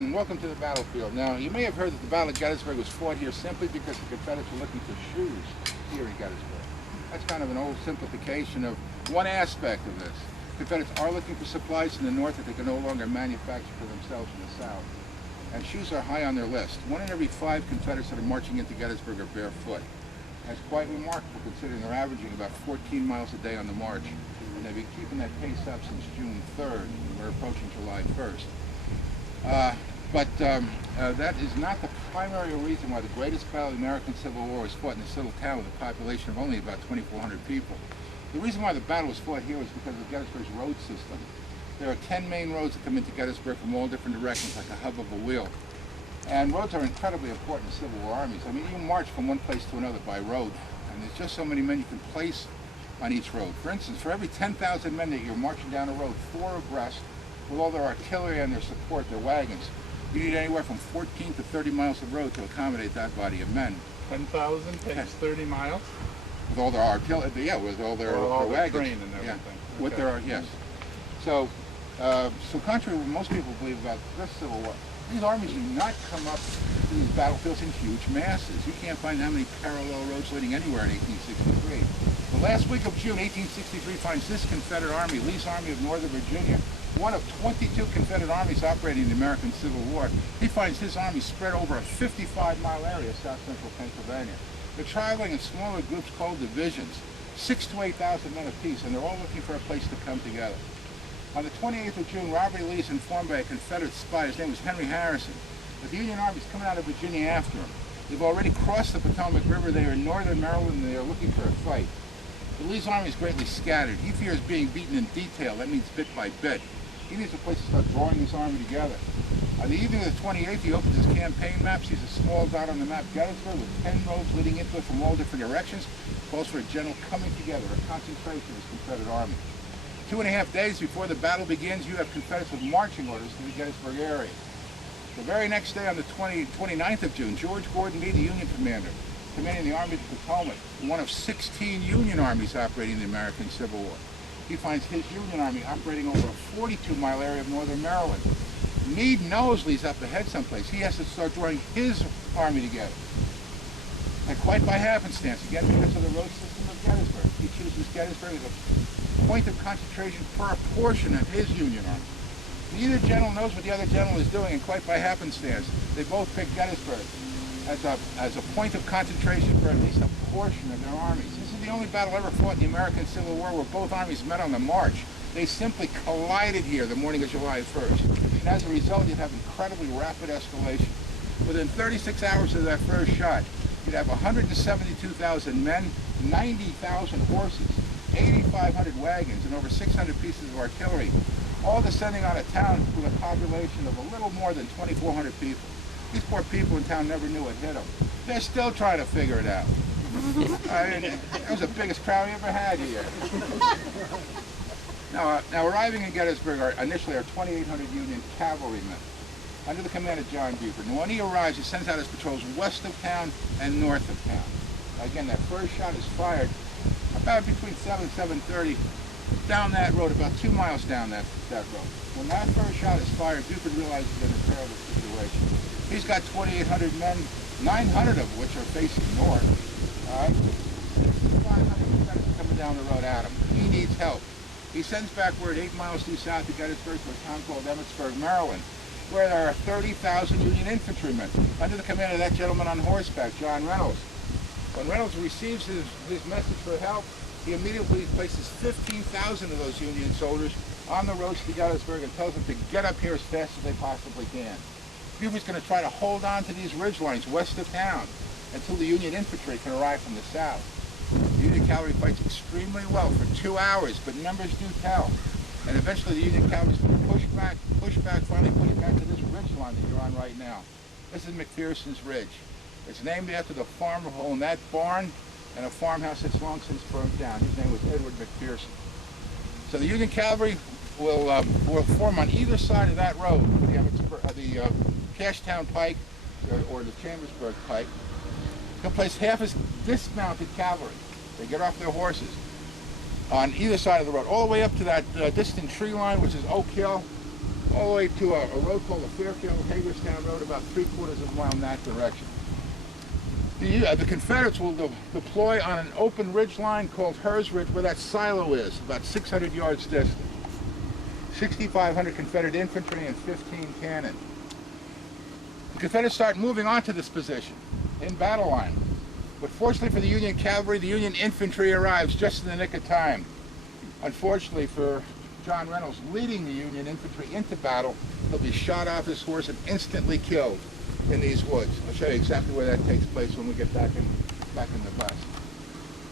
Welcome to the battlefield. Now, you may have heard that the Battle of Gettysburg was fought here simply because the Confederates were looking for shoes here in Gettysburg. That's kind of an old simplification of one aspect of this. Confederates are looking for supplies in the north that they can no longer manufacture for themselves in the south. And shoes are high on their list. 1 in every 5 Confederates that are marching into Gettysburg are barefoot. That's quite remarkable considering they're averaging about 14 miles a day on the march. And they've been keeping that pace up since June 3rd, and we're approaching July 1st. But that is not the primary reason why the greatest battle of the American Civil War was fought in this little town with a population of only about 2,400 people. The reason why the battle was fought here was because of Gettysburg's road system. There are 10 main roads that come into Gettysburg from all different directions, like a hub of a wheel. And roads are incredibly important in Civil War armies. I mean, you march from one place to another by road, and there's just so many men you can place on each road. For instance, for every 10,000 men that you're marching down a road, 4 abreast, with all their artillery and their support, their wagons, you need anywhere from 14 to 30 miles of road to accommodate that body of men. 10,000 takes 30 miles? With all their artillery, yeah, with all their wagons. Train and everything. Yeah, with their, yes. So contrary to what most people believe about this Civil War, these armies do not come up to these battlefields in huge masses. You can't find that many parallel roads leading anywhere in 1863. The last week of June 1863 finds this Confederate Army, Lee's Army of Northern Virginia, one of 22 Confederate armies operating in the American Civil War. He finds his army spread over a 55-mile area of south-central Pennsylvania. They're traveling in smaller groups called divisions, 6,000 to 8,000 men apiece, and they're all looking for a place to come together. On the 28th of June, Robert E. Lee is informed by a Confederate spy, his name was Henry Harrison, that the Union Army is coming out of Virginia after him. They've already crossed the Potomac River. They are in northern Maryland, and they are looking for a fight. But Lee's army is greatly scattered. He fears being beaten in detail. That means bit by bit. He needs a place to start drawing his army together. On the evening of the 28th, he opens his campaign map, sees a small dot on the map, Gettysburg, with 10 roads leading into it from all different directions, calls for a general coming together, a concentration of his Confederate army. 2.5 days before the battle begins, you have Confederates with marching orders to the Gettysburg area. The very next day, on the 29th of June, George Gordon Meade, the Union commander, commanding the Army of the Potomac, one of 16 Union armies operating in the American Civil War. He finds his Union Army operating over a 42-mile area of northern Maryland. Meade knows Lee's up ahead someplace. He has to start drawing his army together. And quite by happenstance, again because of the road system of Gettysburg, he chooses Gettysburg as a point of concentration for a portion of his Union Army. Neither general knows what the other general is doing, and quite by happenstance, they both pick Gettysburg as a point of concentration for at least a portion of their armies. This is the only battle ever fought in the American Civil War where both armies met on the march. They simply collided here the morning of July 1st. And as a result, you'd have incredibly rapid escalation. Within 36 hours of that first shot, you'd have 172,000 men, 90,000 horses, 8,500 wagons, and over 600 pieces of artillery, all descending on a town with a population of a little more than 2,400 people. These poor people in town never knew what hit them. They're still trying to figure it out. I mean, it was the biggest crowd we ever had here. Now arriving in Gettysburg initially are 2,800 Union cavalrymen under the command of John Buford. And when he arrives, he sends out his patrols west of town and north of town. Again, that first shot is fired about between 7 and 7:30 down that road, about 2 miles down that road. When that first shot is fired, Buford realizes he's in a terrible situation. He's got 2,800 men, 900 of which are facing north. All right? 500 Confederates coming down the road at him. He needs help. He sends back word 8 miles due south of Gettysburg to a town called Emmitsburg, Maryland, where there are 30,000 Union infantrymen under the command of that gentleman on horseback, John Reynolds. When Reynolds receives his message for help, he immediately places 15,000 of those Union soldiers on the roads to Gettysburg and tells them to get up here as fast as they possibly can. Buford's going to try to hold on to these ridge lines west of town until the Union infantry can arrive from the south. The Union cavalry fights extremely well for 2 hours, but numbers do tell. And eventually the Union cavalry is going to push back, finally push back to this ridge line that you're on right now. This is McPherson's Ridge. It's named after the farmer who owned that barn and a farmhouse that's long since burned down. His name was Edward McPherson. So the Union cavalry will form on either side of that road, the Cashtown Pike or the Chambersburg Pike. He'll place half his dismounted cavalry. They get off their horses on either side of the road, all the way up to that distant tree line, which is Oak Hill, all the way to a road called the Fairfield Hagerstown Road, about 3/4 of a mile in that direction. The Confederates will deploy on an open ridge line called Hers Ridge, where that silo is, about 600 yards distant. 6,500 Confederate infantry and 15 cannon. The Confederates start moving onto this position in battle line. But fortunately for the Union cavalry, the Union infantry arrives just in the nick of time. Unfortunately for John Reynolds, leading the Union infantry into battle, he'll be shot off his horse and instantly killed in these woods. I'll show you exactly where that takes place when we get back in the bus.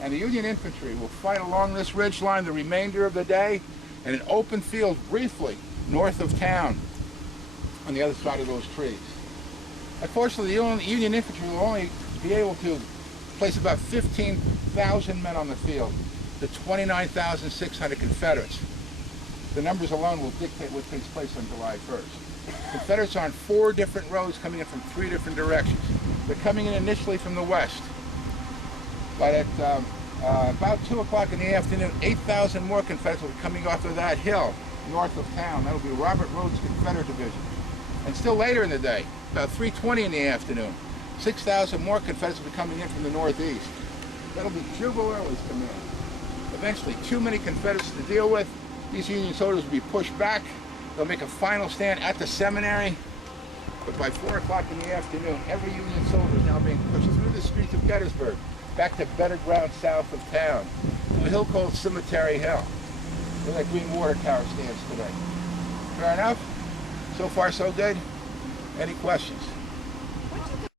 And the Union infantry will fight along this ridge line the remainder of the day in an open field briefly north of town on the other side of those trees. Unfortunately, the Union infantry will only be able to place about 15,000 men on the field to 29,600 Confederates. The numbers alone will dictate what takes place on July 1st. Confederates are on 4 different roads coming in from 3 different directions. They're coming in initially from the west. But at about 2 o'clock in the afternoon, 8,000 more Confederates will be coming off of that hill north of town. That'll be Robert Rhodes' Confederate Division. And still later in the day, about 3:20 in the afternoon, 6,000 more Confederates will be coming in from the northeast. That'll be Jubal Early's command. Eventually, too many Confederates to deal with. These Union soldiers will be pushed back. They'll make a final stand at the seminary. But by 4 o'clock in the afternoon, every Union soldier is now being pushed through the streets of Gettysburg, back to better ground south of town, to a hill called Cemetery Hill, where that green water tower stands today. Fair enough? So far, so good? Any questions?